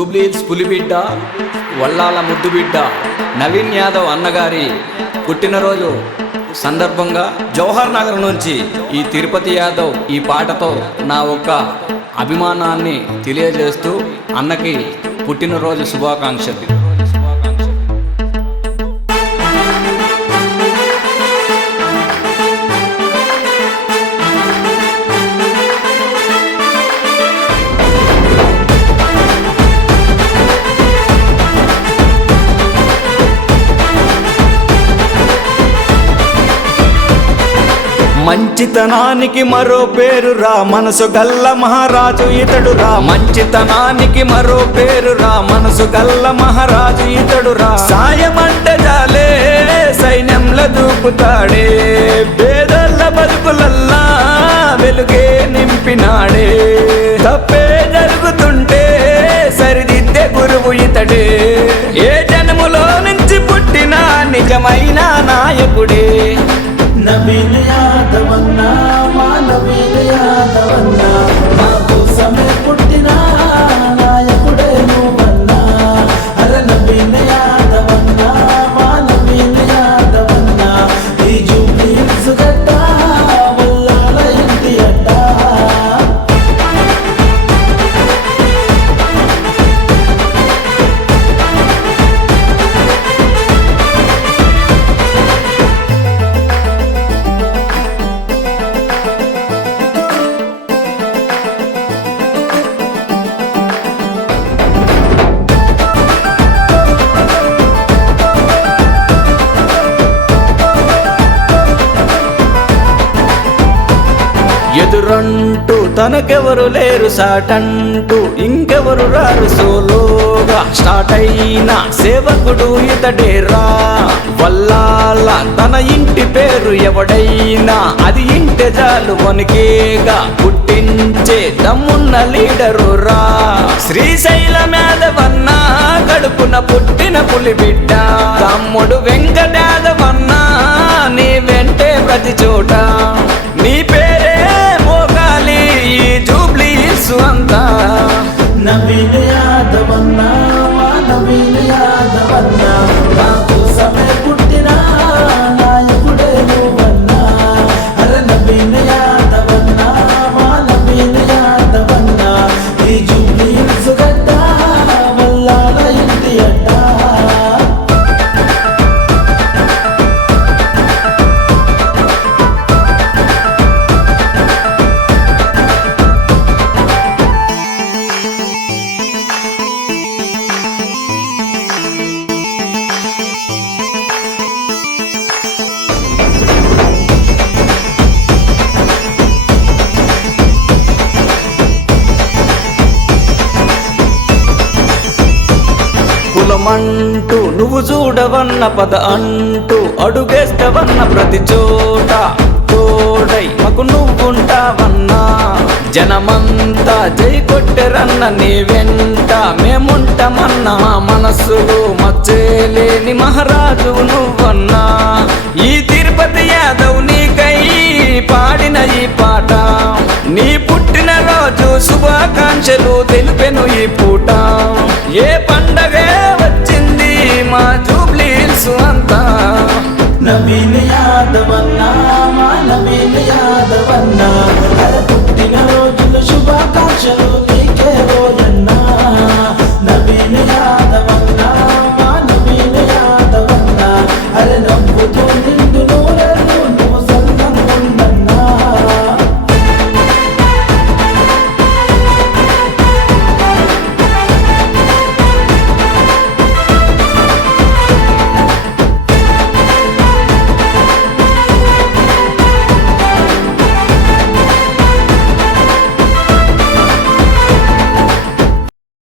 జూబ్లీహిల్స్ పులిబిడ్డ వల్లాల ముద్దుబిడ్డ నవీన్ యాదవ్ అన్నగారి పుట్టినరోజు సందర్భంగా జవహర్ నగర్ నుంచి ఈ తిరుపతి యాదవ్ ఈ పాటతో నా ఒక్క అభిమానాన్ని తెలియజేస్తూ అన్నకి పుట్టినరోజు శుభాకాంక్షలు. మంచితనానికి మరో పేరురా మనసు గల్ల మహారాజు ఇతడురా. మంచితనానికి మరో పేరురా మనసు గల్ల మహారాజు ఇతడురా. సాయమంటే జాలే సైన్యంలో దూకుతాడే, పేదల బతుకులల్లా వెలుగే నింపినాడే. తప్పే జరుగుతుంటే సరిదిద్దే గురువు ఇతడే, ఏ జన్మలో నుంచి పుట్టిన నిజమైన నాయకుడే. నవీన్ యాదవ్ అన్నా మా నవీన్ యాదవ్ అన్నా, మా కోసమే పుట్టిన నాయకుడే నువ్వన్నా. అరే నవీన్ యాదవ్ అన్నా మా నవీన్ యాదవ్ అన్నా, ఈ జూబ్లీహిల్స్ గడ్డ వల్లాల ఇంటి అడ్డ. ఎదురంటూ తనకెవరు లేరు, సాటంటూ ఇంకెవరు రారు. సోలోగా స్టార్ట్ అయిన సేవకుడు ఇతడేరా. వల్లాల తన ఇంటి పేరు ఎవడైనా అది ఇంటే చాలు వనికేగా పుట్టించే దమ్మున్న లీడరు రా. శ్రీశైలం యాదవన్నా కడుపున పుట్టిన పులిబిడ్డ. తమ్ముడు వెంకట యాదవన్నా నీ వెంటే ప్రతి చోట. నీ పేరే మోగాలి ఈ జూబ్లీహిల్స్ అంతా. నవీన్ యాదవ్ అన్నా మా నవీన్ యాదవ్ అన్నా, మా కోసమే పుట్టిన నాయకుడే నువ్వన్నా. అరే నవీన్ యాదవ్ అన్నా మా నవీన్ యాదవ్ అన్నా, ఈ జూబ్లీహిల్స్ గడ్డ వల్లాల ఇంటి అడ్డ. కులమంటూ నువ్వు చూడవన్న పద అంటూ అడుగేస్తవన్న ప్రతి చోట తోడై మాకు నువ్వుంటావన్నా. జనమంతా జై కొట్టెరన్న నీ వెంట మేముంటామన్నా. మనసులో మచ్చేలేని మహారాజు నువ్వన్నా. ఈ తిరుపతి యాదవ్ నీకై పాడిన ఈ పాట, నీ పుట్టినరోజు శుభాకాంక్షలు తెలిపెను ఈ పూట. ఏ పండగే వచ్చింది మా జూబ్లీహిల్స్ అంతా. నవీన్ యాదవ్ అన్నా మా నవీన్ యాదవ్ అన్నా, అరే పుట్టిన రోజులు శుభాకాంక్షలు